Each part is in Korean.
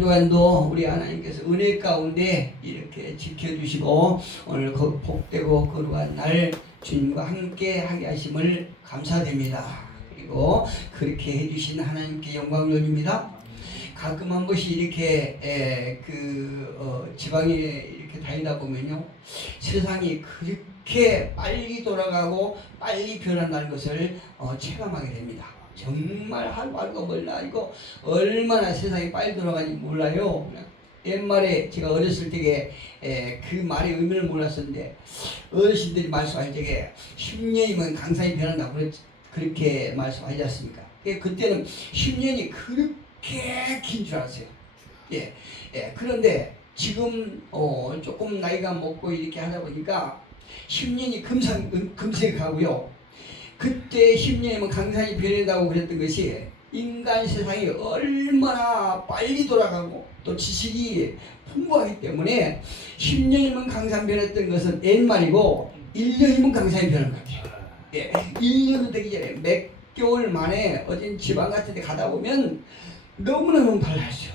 한 주간도 우리 하나님께서 은혜 가운데 이렇게 지켜주시고 오늘 복되고 거룩한 날 주님과 함께 하게 하심을 감사드립니다. 그리고 그렇게 해주신 하나님께 영광 돌립니다. 가끔 한 번씩 이렇게 지방에 이렇게 다니다 보면요, 세상이 그렇게 빨리 돌아가고 빨리 변한다는 것을 체감하게 됩니다. 정말 하루하루가 몰라. 이거 얼마나 세상이 빨리 돌아가는지 몰라요. 옛말에 제가 어렸을 때에 그 말의 의미를 몰랐었는데, 어르신들이 말씀할 적에 10년이면 강산이 변한다고 그렇게 말씀하지 않습니까? 그때는 10년이 그렇게 긴 줄 알았어요. 그런데 지금 조금 나이가 먹고 이렇게 하다 보니까 10년이 금세 가고요. 그때 10년이면 강산이 변한다고 그랬던 것이 인간 세상이 얼마나 빨리 돌아가고 또 지식이 풍부하기 때문에 10년이면 강산 변했던 것은 옛말이고 1년이면 강산이 변한 것 같아요. 1년도 되기 전에 몇 개월 만에 어딘 지방 같은 데 가다 보면 너무너무 달라졌어요.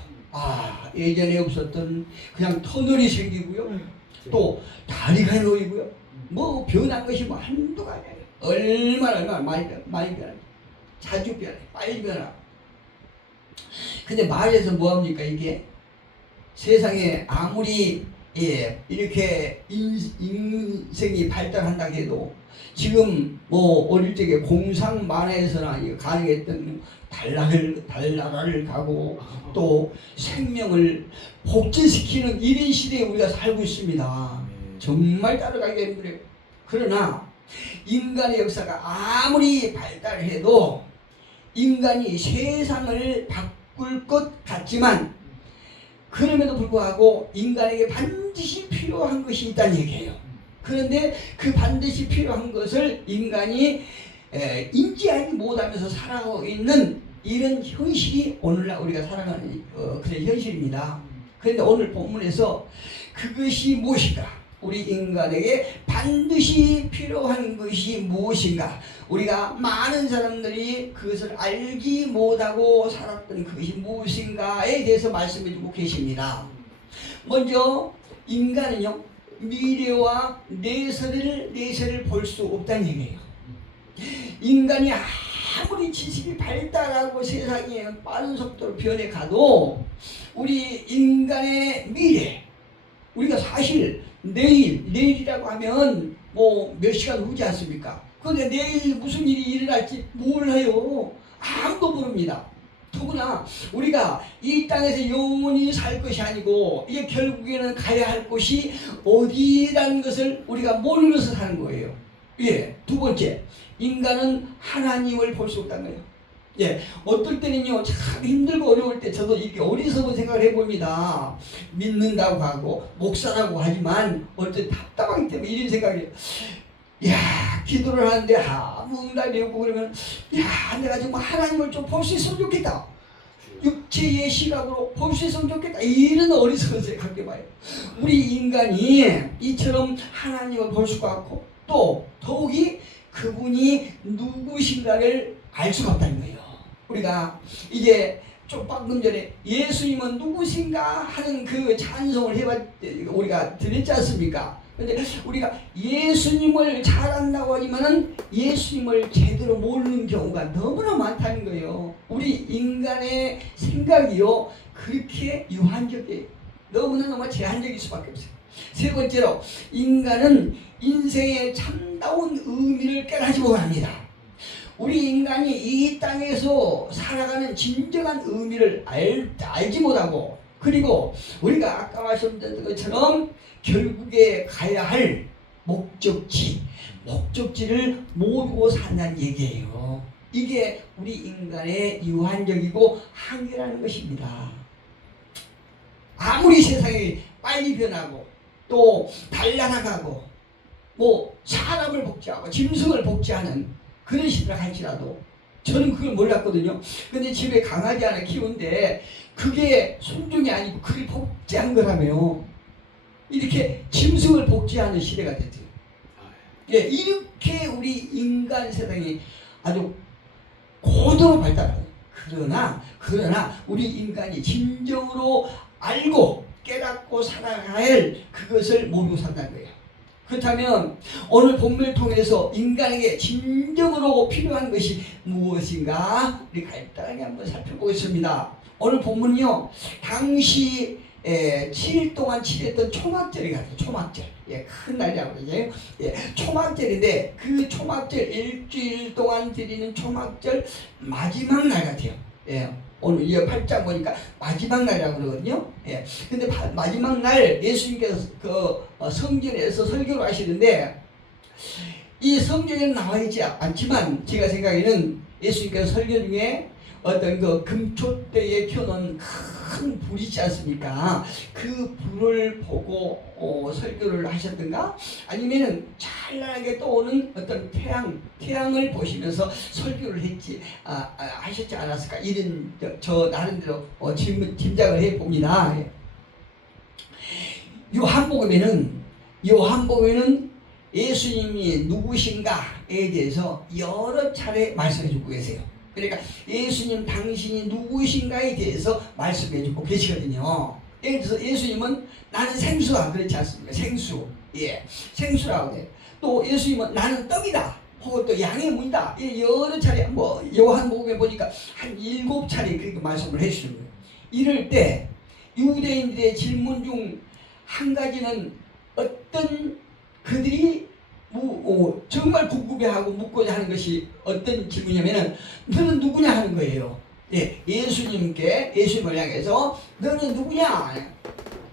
예전에 없었던 그냥 터널이 생기고요. 또 다리가 놓이고요. 뭐 변한 것이 뭐 한두가 아니에요. 얼마나 많이 변해. 자주 변해. 빨리 변하. 근데 말해서 뭐합니까 이게? 세상에 아무리 이렇게 인생이 발달한다 해도 지금 뭐 어릴 적에 공상 만화에서나 가능했던 달나라를 가고 또 생명을 복제시키는 이런 시대에 우리가 살고 있습니다. 정말 따라가기가 힘들어요. 그러나 인간의 역사가 아무리 발달해도 인간이 세상을 바꿀 것 같지만 그럼에도 불구하고 인간에게 반드시 필요한 것이 있다는 얘기예요. 그런데 그 반드시 필요한 것을 인간이 인지하지 못하면서 살아가고 있는 이런 현실이 오늘날 우리가 살아가는 그런 현실입니다. 그런데 오늘 본문에서 그것이 무엇인가? 우리 인간에게 반드시 필요한 것이 무엇인가? 우리가 많은 사람들이 그것을 알지 못하고 살았던 그것이 무엇인가에 대해서 말씀해 주고 계십니다. 먼저 인간은요, 미래와 내세를 볼 수 없다는 얘기예요. 인간이 아무리 지식이 발달하고 세상이 빠른 속도로 변해가도 우리 인간의 미래, 우리가 사실 내일이라고 하면 뭐 몇 시간 후지 않습니까? 그런데 내일 무슨 일이 일어날지 몰라요. 아무도 모릅니다. 더구나 우리가 이 땅에서 영원히 살 것이 아니고 이게 결국에는 가야 할 곳이 어디라는 것을 우리가 모르면서 사는 거예요. 두 번째, 인간은 하나님을 볼 수 없다는 거예요. 어떨 때는요, 참 힘들고 어려울 때 저도 이렇게 어리석은 생각을 해봅니다. 믿는다고 하고 목사라고 하지만 어떨 때 답답하기 때문에 이런 생각이, 기도를 하는데 아무 응답이 없고 그러면 내가 정말 하나님을 좀 볼 수 있으면 좋겠다. 육체의 시각으로 볼 수 있으면 좋겠다. 이런 어리석은 생각 갖게 봐요. 우리 인간이 이처럼 하나님을 볼 수가 없고 또 더욱이 그분이 누구신가를 알 수가 없다는 거예요. 우리가 이제 좀 방금 전에 예수님은 누구신가 하는 그 찬송을 우리가 드렸지 않습니까? 근데 우리가 예수님을 잘 안다고 하지만은 예수님을 제대로 모르는 경우가 너무나 많다는 거예요. 우리 인간의 생각이요, 그렇게 유한적이에요. 너무나 제한적일 수밖에 없어요. 세 번째로, 인간은 인생의 참다운 의미를 깨닫지 못합니다. 우리 인간이 이 땅에서 살아가는 진정한 의미를 알지 못하고, 그리고 우리가 아까 말씀드렸던 것처럼 결국에 가야 할 목적지를 모르고 산다는 얘기예요. 이게 우리 인간의 유한적이고 한계라는 것입니다. 아무리 세상이 빨리 변하고 또 달려나가고 뭐 사람을 복제하고 짐승을 복제하는 그런 시대를 할지라도 저는 그걸 몰랐거든요. 근데 집에 강아지 하나 키우는데 그게 순종이 아니고 그걸 복제한 거라며. 이렇게 짐승을 복제하는 시대가 됐대요. 이렇게 우리 인간 세상이 아주 고도로 발달하는 그러나 우리 인간이 진정으로 알고 깨닫고 살아가야 할 그것을 모르고 산다는 거예요. 그렇다면 오늘 본문을 통해서 인간에게 진정으로 필요한 것이 무엇인가 우리 간단하게 한번 살펴보겠습니다. 오늘 본문은요, 당시 7일 동안 치렀던 초막절이 같아요. 초막절. 큰 날이라고 그러죠. 초막절인데 그 초막절 일주일 동안 드리는 초막절 마지막 날 같아요. 오늘 이 8장 보니까 마지막 날이라고 그러거든요. 근데 마지막 날 예수님께서 성전에서 설교를 하시는데 이 성경에는 나와 있지 않지만 제가 생각에는 예수님께서 설교 중에 어떤 그 금초대에 켜놓은 큰 불이 있지 않습니까? 그 불을 보고 설교를 하셨던가? 아니면은 찬란하게 떠오는 어떤 태양을 보시면서 설교를 하셨지 않았을까? 이런 저 나름대로 짐작을 해봅니다. 요한복음에는 예수님이 누구신가에 대해서 여러 차례 말씀해 주고 계세요. 그러니까 예수님 당신이 누구신가에 대해서 말씀해 주고 계시거든요. 예를 들어서 예수님은 나는 생수다 그렇지 않습니까? 생수라고 해요. 또 예수님은 나는 떡이다 혹은 또 양의 문이다. 여러 차례 요한복음에 보니까 한 7차례 그렇게 말씀을 해주시는 거예요. 이럴 때 유대인들의 질문 중 한 가지는 어떤 그들이 정말 궁금해하고 묻고자 하는 것이 어떤 질문이냐면은 너는 누구냐 하는 거예요. 예수님을 향해서 너는 누구냐?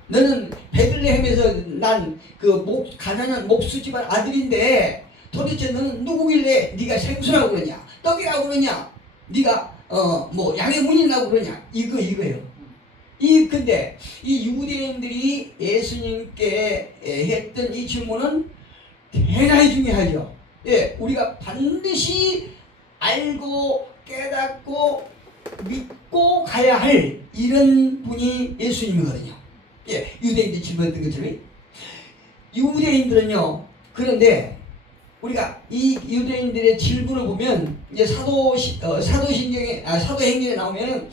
너는 베들레헴에서 난 그 가난한 목수 집안 아들인데 도대체 너는 누구길래 네가 생수라고 그러냐? 떡이라고 그러냐? 네가 양의 문이라고 그러냐? 이거예요. 근데 이 유대인들이 예수님께 했던 이 질문은 대단히 중요하죠. 우리가 반드시 알고 깨닫고 믿고 가야 할 이런 분이 예수님이거든요. 유대인들이 질문했던 것처럼 유대인들은요. 그런데 우리가 이 유대인들의 질문을 보면 이제 사도행전에 나오면은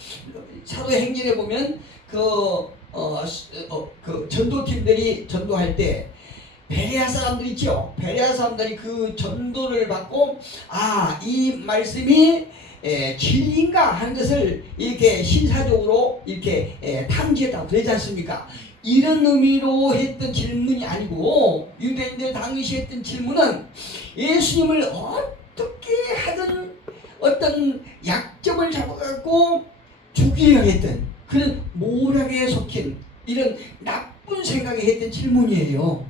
사도행전에 보면 그 전도팀들이 전도할 때 베레아 사람들 있죠. 베레아 사람들이 그 전도를 받고 이 말씀이 진리인가 하는 것을 이렇게 신사적으로 이렇게 탐지했다고 그러지 않습니까? 이런 의미로 했던 질문이 아니고 유대인들 당시 했던 질문은 예수님을 어떻게 하든 어떤 약점을 잡아갖고 죽이려 했던 그런 모략에 속힌 이런 나쁜 생각에 했던 질문이에요.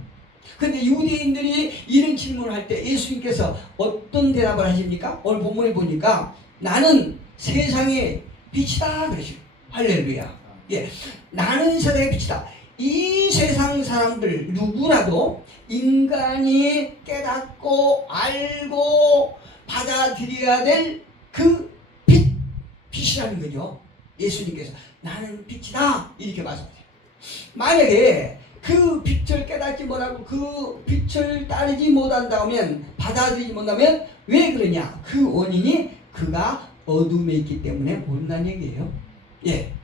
근데 유대인들이 이런 질문을 할 때 예수님께서 어떤 대답을 하십니까? 오늘 본문에 보니까 나는 세상의 빛이다 그러시고 할렐루야. 나는 세상의 빛이다. 이 세상 사람들 누구라도 인간이 깨닫고 알고 받아들여야 될 그 빛이라는 거죠. 예수님께서 나는 빛이다 이렇게 말씀하세요. 만약에 그 빛을 깨닫지 못하고 그 빛을 따르지 못한다면 받아들이지 못하면 왜 그러냐? 그 원인이 그가 어둠에 있기 때문에 모른다는 얘기예요.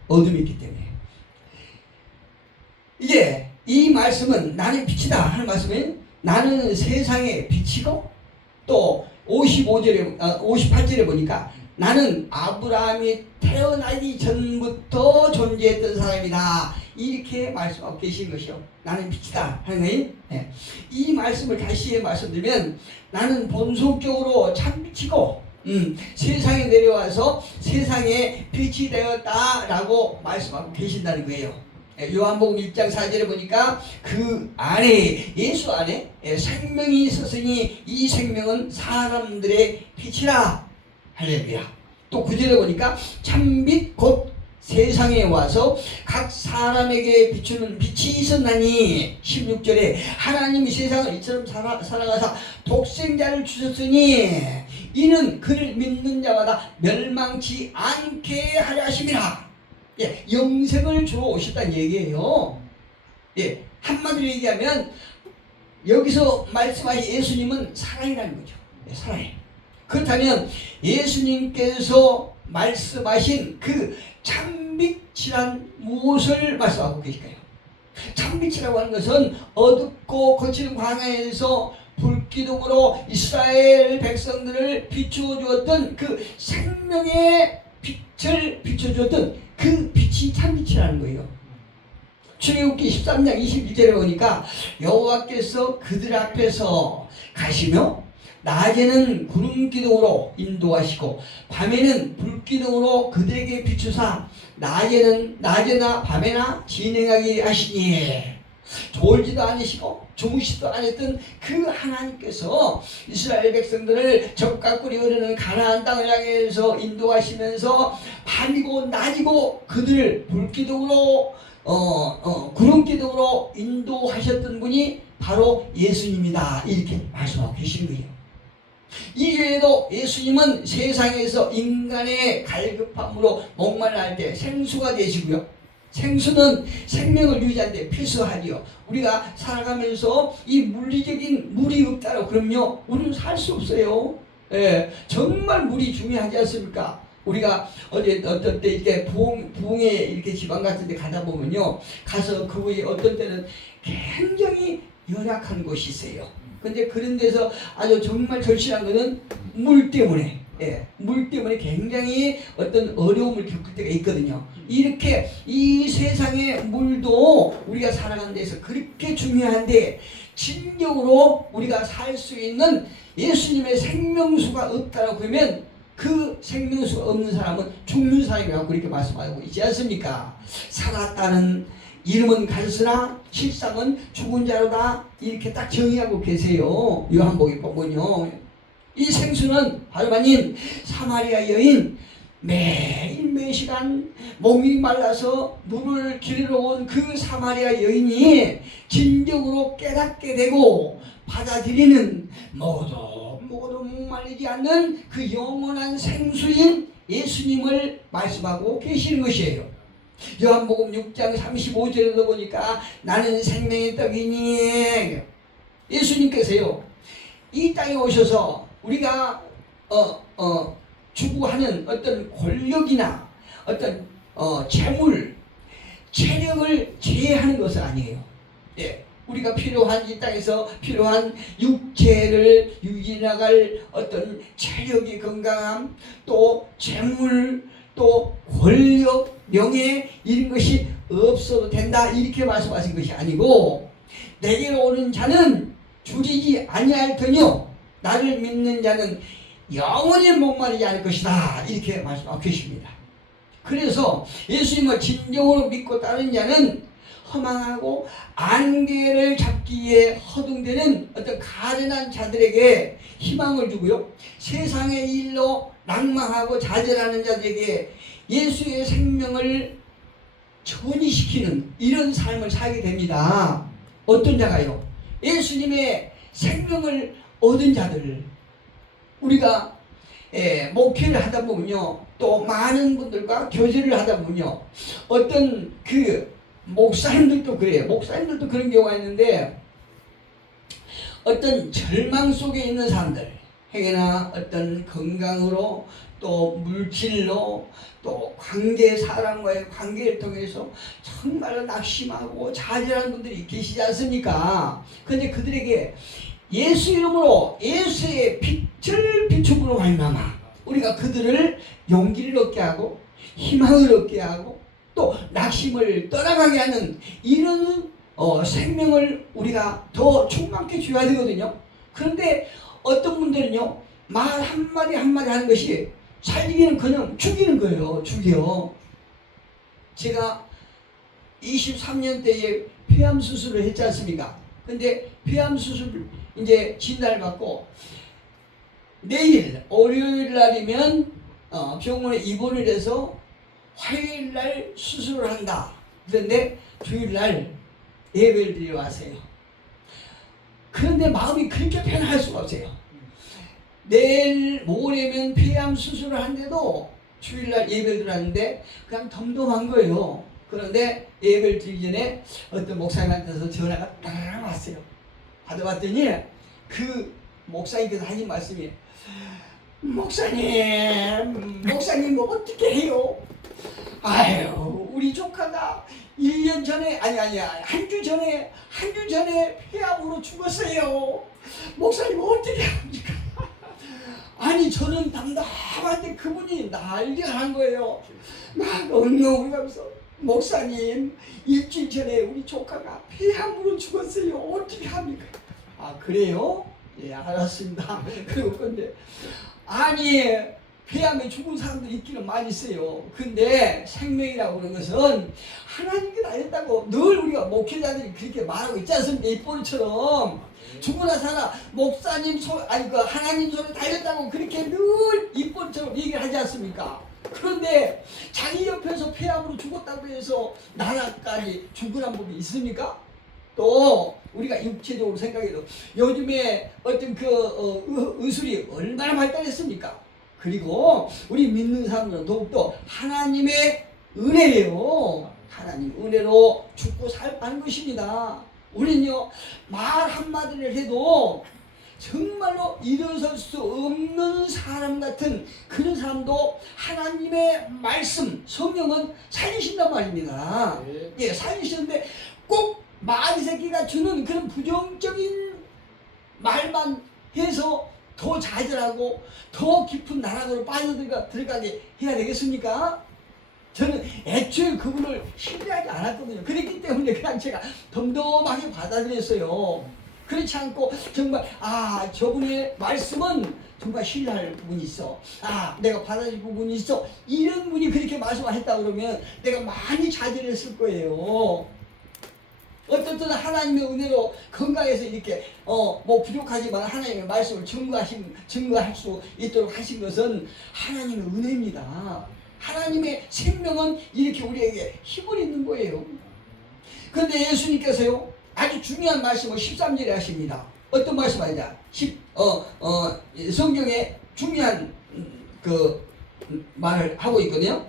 어둠에 있기 때문에. 이제 이 말씀은 나는 빛이다 하는 말씀은 나는 세상의 빛이고 또 58절에 보니까 나는 아브라함이 태어나기 전부터 존재했던 사람이다. 이렇게 말씀하고 계신 것이요. 나는 빛이다 하는 거예요. 이 말씀을 다시 말씀드리면 나는 본성적으로 참 빛이고 세상에 내려와서 세상에 빛이 되었다라고 말씀하고 계신다는 거예요. 요한복음 1장 4절에 보니까 그 안에 예수 안에 생명이 있었으니 이 생명은 사람들의 빛이라. 할렐루야. 또 9절에 보니까 참빛 곧 세상에 와서 각 사람에게 비추는 빛이 있었나니 16절에 하나님이 세상을 이처럼 사랑하사 독생자를 주셨으니 이는 그를 믿는 자마다 멸망치 않게 하려 하심이라. 영생을 주러 오셨다는 얘기예요. 한마디로 얘기하면 여기서 말씀하신 예수님은 사랑이라는 거죠. 사랑. 그렇다면 예수님께서 말씀하신 그 참빛이란 무엇을 말씀하고 계실까요? 참빛이라고 하는 것은 어둡고 거칠은 광야에서 불기둥으로 이스라엘 백성들을 비추어 주었던 그 생명의 빛을 비춰 주었던 그 빛이 참빛이라는 거예요. 출애굽기 13장 21절에 보니까 여호와께서 그들 앞에서 가시며 낮에는 구름기둥으로 인도하시고 밤에는 불기둥으로 그들에게 비추사 낮에나 밤에나 진행하게 하시니, 졸지도 않으시고 주무시도 않았던 그 하나님께서 이스라엘 백성들을 적과 꿀이 흐르는 가나안 땅을 향해서 인도하시면서 밤이고 낮이고 그들을 불기둥으로 구름기둥으로 인도하셨던 분이 바로 예수님이다, 이렇게 말씀하고 계신 거예요. 이외에도 예수님은 세상에서 인간의 갈급함으로 목말라할 때 생수가 되시고요. 생수는 생명을 유지하는데 필수하지요. 우리가 살아가면서 이 물리적인 물이 없다고 그러면요, 우리는 살 수 없어요. 예, 정말 물이 중요하지 않습니까? 우리가 어떤 때 이렇게 부흥에 이렇게 지방 같은 데 가다 보면요, 가서 그곳이 어떤 때는 굉장히 열악한 곳이 있어요. 근데 그런 데서 아주 정말 절실한 것은 물 때문에, 물 때문에 굉장히 어떤 어려움을 겪을 때가 있거든요. 이렇게 이 세상의 물도 우리가 살아가는 데서 그렇게 중요한데, 진정으로 우리가 살 수 있는 예수님의 생명수가 없다고 그러면 그 생명수가 없는 사람은 죽는 사람이라고 그렇게 말씀하고 있지 않습니까? 살았다는 이름은 간수나 실상은 죽은 자로다, 이렇게 딱 정의하고 계세요. 요한복음 보면요, 이 생수는 바로 마님 사마리아 여인, 매일 매시간 몸이 말라서 물을 길러 온 그 사마리아 여인이 진정으로 깨닫게 되고 받아들이는 모두 목말리지 않는 그 영원한 생수인 예수님을 말씀하고 계시는 것이에요. 요한복음 6장 35절에도 보니까 나는 생명의 떡이니, 예수님께서요 이 땅에 오셔서 우리가 추구하는 어떤 권력이나 어떤 재물, 체력을 제외하는 것은 아니에요. 예, 우리가 필요한 이 땅에서 필요한 육체를 유지나갈 어떤 체력이, 건강함, 또 재물, 또 권력, 명예, 이런 것이 없어도 된다, 이렇게 말씀하신 것이 아니고, 내게로 오는 자는 줄이지 아니할 터니요 나를 믿는 자는 영원히 목마르지 않을 것이다, 이렇게 말씀하고 계십니다. 그래서 예수님을 진정으로 믿고 따르는 자는 허망하고 안개를 잡기 위해 허둥대는 어떤 가련한 자들에게 희망을 주고요, 세상의 일로 낭망하고 좌절하는 자들에게 예수의 생명을 전이시키는 이런 삶을 살게 됩니다. 어떤 자가요? 예수님의 생명을 얻은 자들. 우리가 목회를 하다 보면요, 또 많은 분들과 교제를 하다 보면요, 어떤 그 목사님들도 그래요. 목사님들도 그런 경우가 있는데, 어떤 절망 속에 있는 사람들, 행여나 어떤 건강으로, 또 물질로, 또 관계, 사람과의 관계를 통해서 정말로 낙심하고 좌절하는 분들이 계시지 않습니까? 그런데 그들에게 예수 이름으로, 예수의 빛을 비춤으로 말미암아 우리가 그들을 용기를 얻게 하고 희망을 얻게 하고 또 낙심을 떠나가게 하는 이런 생명을 우리가 더 충만케 줘야 되거든요. 그런데 어떤 분들은요, 말 한마디 한마디 하는 것이 살리기는 그냥 죽이는 거예요. 죽여. 제가 23년 때에 폐암 수술을 했지 않습니까? 근데 폐암 수술 이제 진단을 받고 내일 월요일 날이면 병원에 입원을 해서 화요일 날 수술을 한다. 그런데 주일 날 예배를 드리러 왔어요. 그런데 마음이 그렇게 편할 수가 없어요. 내일 모레면 폐암 수술을 하는데도 주일날 예배를 드렸는데 그냥 덤덤한 거예요. 그런데 예배를 드리기 전에 어떤 목사님한테서 전화가 딱 왔어요. 받아봤더니 그 목사님께서 하신 말씀이, 목사님 뭐 어떻게 해요? 아유, 우리 조카가 1년 전에 한 주 전에 폐암으로 죽었어요. 목사님 어떻게 합니까? 아니, 저는 담담한데 그분이 난리가 난 거예요. 막 엉엉울면서 목사님, 일주일 전에 우리 조카가 폐암으로 죽었어요. 어떻게 합니까? 아, 그래요? 예, 알았습니다. 그리고 근데 아니, 폐암에 죽은 사람도 있기는 많이 있어요. 근데 생명이라고 하는 것은 하나님께 달렸다고 늘 우리가 목회자들이 그렇게 말하고 있지 않습니까? 이 뽀리처럼 죽으나 살아 목사님 하나님 손에 달렸다고 그렇게 늘 이 뽀리처럼 얘기를 하지 않습니까? 그런데 자기 옆에서 폐암으로 죽었다고 해서 나라까지 죽으란 법이 있습니까? 또 우리가 육체적으로 생각해도 요즘에 어떤 의술이 얼마나 발달했습니까? 그리고 우리 믿는 사람들은 더욱더 하나님의 은혜예요. 하나님 은혜로 죽고 살아가는 것입니다. 우리는요, 말 한마디를 해도 정말로 일어설 수 없는 사람 같은 그런 사람도 하나님의 말씀, 성령은 살리신단 말입니다. 예, 살리시는데 꼭 마귀 새끼가 주는 그런 부정적인 말만 해서 더 좌절하고 더 깊은 나락으로 들어가게 해야 되겠습니까? 저는 애초에 그분을 신뢰하지 않았거든요. 그랬기 때문에 그냥 제가 덤덤하게 받아들였어요. 그렇지 않고 정말 저분의 말씀은 정말 신뢰할 부분이 있어. 내가 받아들일 부분이 있어. 이런 분이 그렇게 말씀하셨다 그러면 내가 많이 좌절했을 거예요. 어떻든 하나님의 은혜로 건강해서 이렇게 뭐 부족하지만 하나님의 말씀을 증거할 수 있도록 하신 것은 하나님의 은혜입니다. 하나님의 생명은 이렇게 우리에게 힘을 있는 거예요. 그런데 예수님께서요, 아주 중요한 말씀을 13절에 하십니다. 어떤 말씀 하냐? 성경에 중요한 말을 하고 있거든요.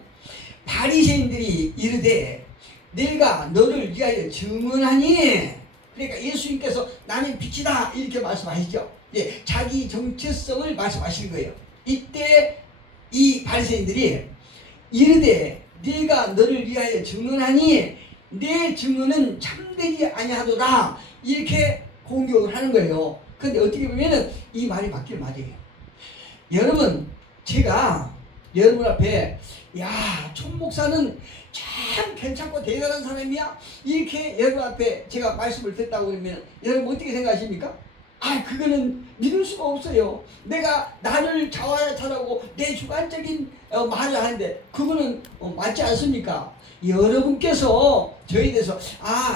바리새인들이 이르되 내가 너를 위하여 증언하니, 그러니까 예수님께서 나는 빛이다 이렇게 말씀하시죠. 예, 자기 정체성을 말씀하시는 거예요. 이때 이 바리새인들이 이르되 내가 너를 위하여 증언하니 내 증언은 참되지 아니하도다 이렇게 공격을 하는 거예요. 그런데 어떻게 보면은 이 말이 맞긴 맞아요. 여러분, 제가 여러분 앞에 촌 목사는 참 괜찮고 대단한 사람이야 이렇게 여러분 앞에 제가 말씀을 듣다고 그러면 여러분 어떻게 생각하십니까? 그거는 믿을 수가 없어요. 내가 나를 자화자찬하고 내 주관적인 말을 하는데 그거는 맞지 않습니까? 여러분께서 저에 대해서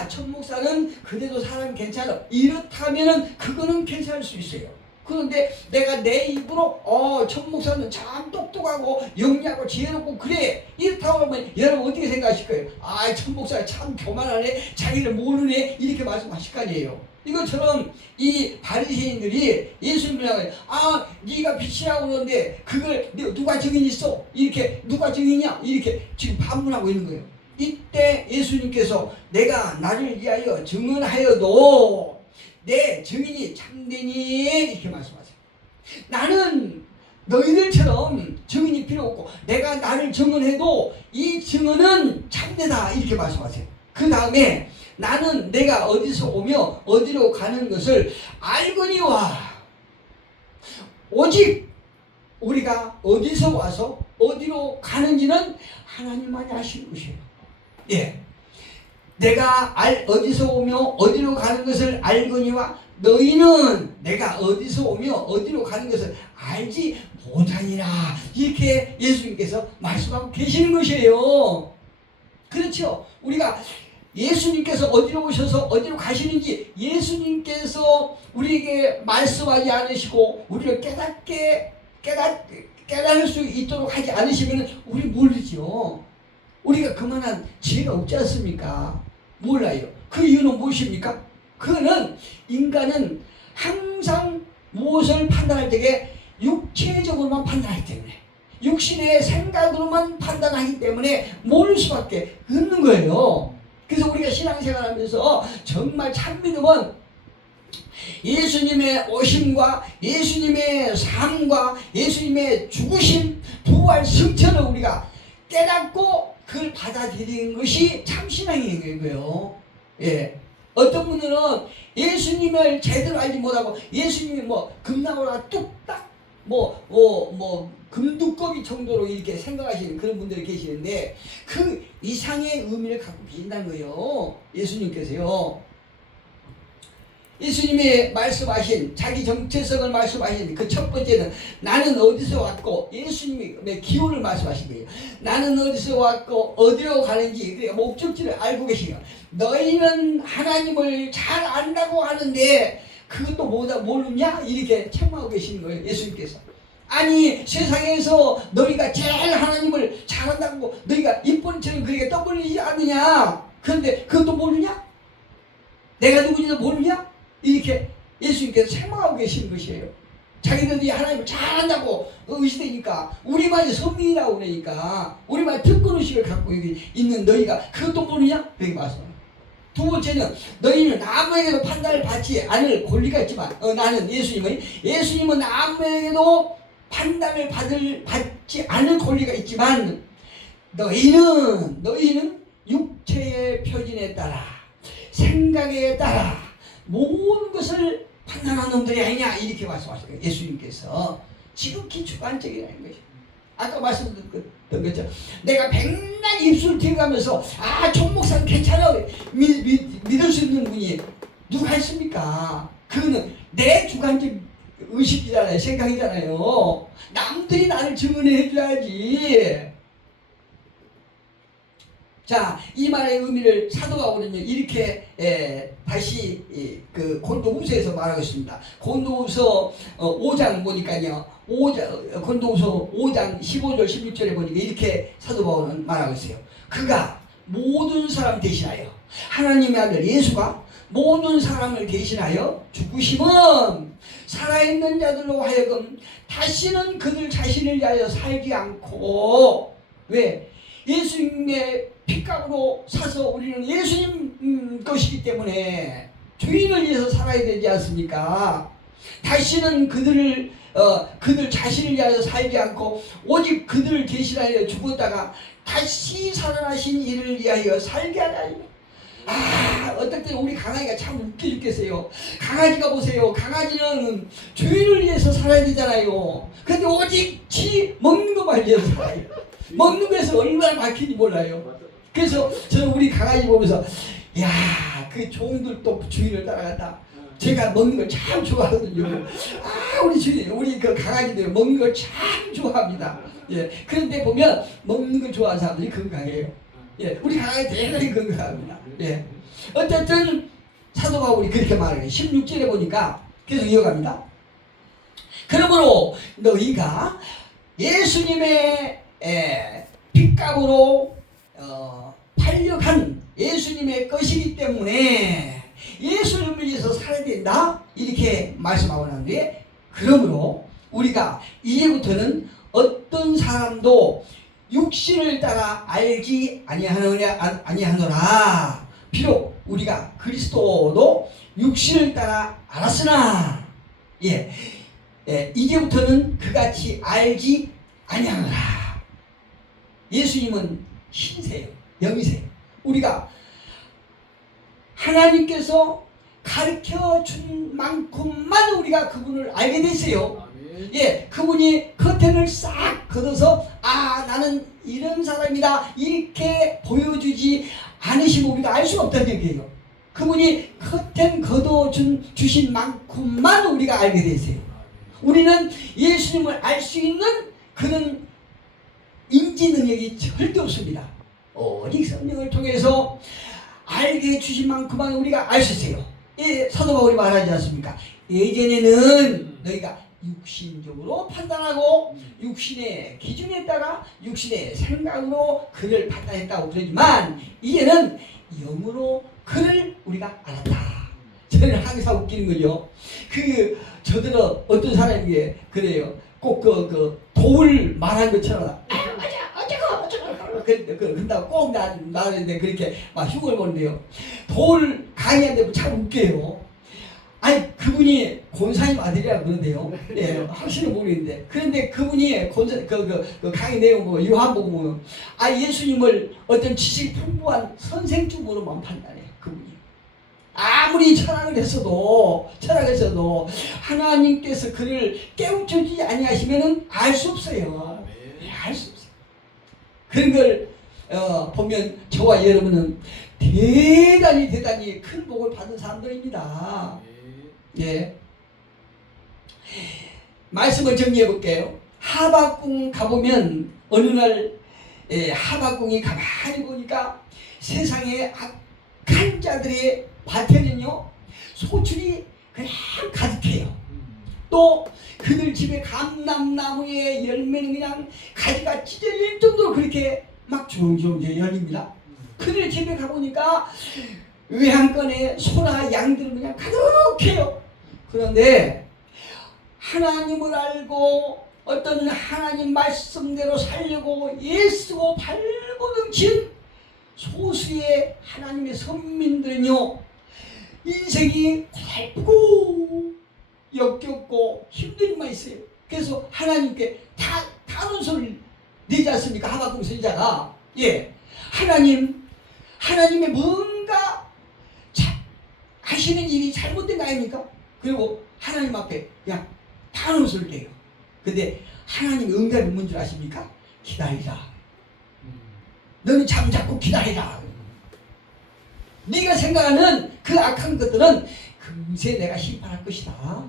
천 목사는 그래도 사람이 괜찮아 이렇다면은 그거는 괜찮을 수 있어요. 그런데 내가 내 입으로 천 목사는 참 똑똑하고 영리하고 지혜롭고 그래 이렇다고 하면 여러분 어떻게 생각하실 거예요? 천 목사 참 교만하네, 자기를 모르네 이렇게 말씀하실 거 아니에요. 이것처럼 이 바리새인들이 예수님을 향해 네가 빛이라고 그러는데 그걸 누가 증인 있어? 이렇게 누가 증인이냐? 이렇게 지금 반문하고 있는 거예요. 이때 예수님께서 내가 나를 위하여 증언하여도 내 증인이 참되니 이렇게 말씀하세요. 나는 너희들처럼 증인이 필요 없고 내가 나를 증언해도 이 증언은 참되다 이렇게 말씀하세요. 그 다음에 나는 내가 어디서 오며 어디로 가는 것을 알거니와, 오직 우리가 어디서 와서 어디로 가는지는 하나님만이 아시는 것이에요. 예, 내가 어디서 오며 어디로 가는 것을 알거니와 너희는 내가 어디서 오며 어디로 가는 것을 알지 못하니라 이렇게 예수님께서 말씀하고 계시는 것이에요. 그렇죠? 우리가 예수님께서 어디로 오셔서 어디로 가시는지 예수님께서 우리에게 말씀하지 않으시고 우리를 깨달을 수 있도록 하지 않으시면 우리 모르죠. 우리가 그만한 지혜가 없지 않습니까? 몰라요. 그 이유는 무엇입니까? 그거는 인간은 항상 무엇을 판단할 때에 육체적으로만 판단하기 때문에, 육신의 생각으로만 판단하기 때문에 모를 수밖에 없는 거예요. 그래서 우리가 신앙생활하면서 정말 참 믿음은 예수님의 오심과 예수님의 삶과 예수님의 죽으심, 부활, 승천을 우리가 깨닫고 그걸 받아들이는 것이 참신앙인 거예요. 예. 어떤 분들은 예수님을 제대로 알지 못하고 예수님이 뭐 금나무라 뚝딱 금두꺼비 정도로 이렇게 생각하시는 그런 분들이 계시는데 그 이상의 의미를 갖고 계신다는 거예요. 예수님께서요. 예수님이 말씀하신 자기 정체성을 말씀하신 그 첫 번째는 나는 어디서 왔고 예수님의 기호를 말씀하신 거예요. 나는 어디서 왔고 어디로 가는지 그러니까 목적지를 알고 계시요. 너희는 하나님을 잘 안다고 하는데 그것도 모르냐? 이렇게 책망하고 계시는 거예요. 예수님께서. 아니 세상에서 너희가 제일 하나님을 잘한다고 너희가 입번처럼 그렇게 떠벌리지 않느냐? 그런데 그것도 모르냐? 내가 누구인지도 모르냐? 이렇게 예수님께서 책망하고 계시는 것이에요. 자기들이 하나님을 잘한다고 의시되니까 우리만이 선민이라고 그러니까 우리만 특권의식을 갖고 있는 너희가 그것도 모르냐? 그렇게 말씀합니다. 두 번째는 너희는 아무에게도 판단을 받지 않을 권리가 있지만 나는 예수님은 아무에게도 판단을 받지 않을 권리가 있지만 너희는 육체의 표준에 따라 생각에 따라 모든 것을 판단하는 놈들이 아니냐 이렇게 말씀하셨어요. 예수님께서 지극히 주관적이라는 것이죠. 아까 말씀드렸던 거죠. 내가 백날 입술 튀어가면서 총 목사는 괜찮아 믿을 수 있는 분이 누가 있습니까? 그거는 내 주관적 의식이잖아요. 생각이잖아요. 남들이 나를 증언해 줘야지. 자, 이 말의 의미를 사도 바울은요 이렇게 다시 그 고린도후서에서 말하고 있습니다. 고린도후서 5장 보니까요. 고린도후서 5장 15절 16절에 보니까 이렇게 사도 바울은 말하고 있어요. 그가 모든 사람 대신하여 하나님의 아들 예수가 모든 사람을 대신하여 죽으심은 살아있는 자들로 하여금 다시는 그들 자신을 위하여 살지 않고 왜? 예수님의 핏값으로 사서 우리는 예수님 것이기 때문에 주인을 위해서 살아야 되지 않습니까? 다시는 그들 자신을 위하여 살지 않고 오직 그들을 대신하여 죽었다가 다시 살아나신 이를 위하여 살게 하다니. 어떨 때 우리 강아지가 참 웃겨 죽겠어요. 강아지가 보세요. 강아지는 주인을 위해서 살아야 되잖아요. 근데 오직 지 먹는 것만 위해서 살아요. 먹는 거에서 얼마나 막히는지 몰라요. 그래서 저는 우리 강아지 보면서 그 종들도 주인을 따라갔다. 제가 먹는 걸 참 좋아하거든요. 우리 주인, 우리 그 강아지들 먹는 걸 참 좋아합니다. 예. 그런데 보면 먹는 걸 좋아하는 사람들이 건강해요. 예. 우리 강아지 대단히 건강합니다. 예. 어쨌든 사도 바울이 그렇게 말해요. 16절에 보니까 계속 이어갑니다. 그러므로 너희가 예수님의 핏값으로 팔려간 예수님의 것이기 때문에 예수님을 위해서 살아야 된다 이렇게 말씀하고 나는데 그러므로 우리가 이제부터는 어떤 사람도 육신을 따라 알지 아니하노라. 비록 우리가 그리스도도 육신을 따라 알았으나 이제부터는 그같이 알지 아니하노라. 예수님은 신세요. 영이세요. 우리가 하나님께서 가르쳐 준 만큼만 우리가 그분을 알게 됐어요. 그분이 커튼을 싹 걷어서 나는 이런 사람이다 이렇게 보여주지 않으시면 우리가 알 수가 없다는 얘기예요. 그분이 커튼 걷어주신 만큼만 우리가 알게 됐어요. 우리는 예수님을 알 수 있는 그런 인지 능력이 절대 없습니다. 오직 성령을 통해서 알게 해주신 만큼만 우리가 알 수 있어요. 사도 바울이 말하지 않습니까? 예전에는 너희가 육신적으로 판단하고 육신의 기준에 따라 육신의 생각으로 그를 판단했다고 그러지만 이제는 영으로 그를 우리가 알았다. 저는 항상 웃기는 거죠. 저들은 어떤 사람이 그래요. 꼭 도울 말한 것처럼 그런다고 꼭 나는데 그렇게 막 흉을 보는데요. 도울 강의하는데 참 웃겨요. 아니 그분이 권사님 아들이라 그러는데요. 예, 확실히 모르겠는데. 그런데 그분이 그 강의 내용 보고 요한복음 보면 예수님을 어떤 지식 풍부한 선생쯤으로만 판단해 그분이. 아무리 철학했어도 하나님께서 그를 깨우쳐주지 아니하시면은 알 수 없어요. 알 수 없어요. 그런 걸 보면 저와 여러분은 대단히 큰 복을 받은 사람들입니다. 예. 말씀을 정리해 볼게요. 하박궁 가보면 어느 날 하박궁이 가만히 보니까 세상에 악한 자들의 밭에는요 소출이 그냥 가득해요. 또 그들 집에 감람나무의 열매는 그냥 가지가 찢어질 정도로 그렇게 막 주렁주렁 열립니다. 그들 집에 가보니까 외양간에 소나 양들은 그냥 가득해요. 그런데 하나님을 알고 어떤 하나님 말씀대로 살려고 애쓰고 발버둥친 소수의 하나님의 선민들은요 인생이 고달프고 역겹고 힘든 일만 있어요. 그래서 하나님께 다 탄원서를 내지 않습니까? 하박국 선지자가. 예, 하나님의 뭔가 하시는 일이 잘못된 거 아닙니까? 그리고 하나님 앞에 그냥 탄원서를 내요. 근데 하나님의 응답이 뭔 줄 아십니까? 기다리라. 너는 잠자코 기다리라. 네가 생각하는 그 악한 것들은 금세 내가 심판할 것이다.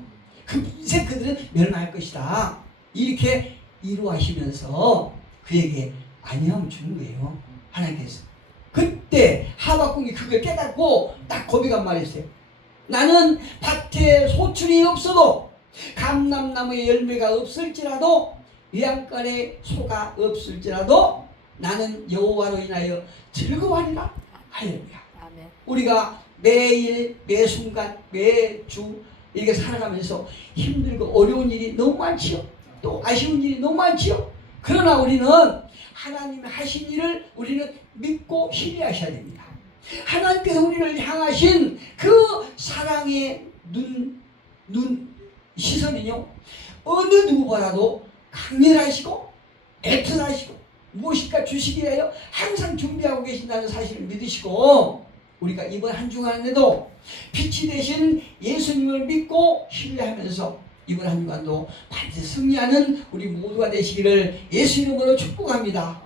금세 그들은 멸망할 것이다. 이렇게 이루하시면서 그에게 안녕함을 주는 거예요. 하나님께서. 그때 하박국이 그걸 깨닫고 딱 고백한 말이 있어요. 나는 밭에 소출이 없어도 감람나무의 열매가 없을지라도 외양간에 소가 없을지라도 나는 여호와로 인하여 즐거워하리라. 할렐루야. 우리가 매일 매순간 매주 이렇게 살아가면서 힘들고 어려운 일이 너무 많지요. 또 아쉬운 일이 너무 많지요. 그러나 우리는 하나님의 하신 일을 우리는 믿고 신뢰하셔야 됩니다. 하나님께서 우리를 향하신 그 사랑의 시선은요 어느 누구보다도 강렬하시고 애틋하시고 무엇일까 주시기 위하여 항상 준비하고 계신다는 사실을 믿으시고 우리가 이번 한 주간에도 빛이 되신 예수님을 믿고 신뢰하면서 이번 한 주간도 반드시 승리하는 우리 모두가 되시기를 예수 이름으로 축복합니다.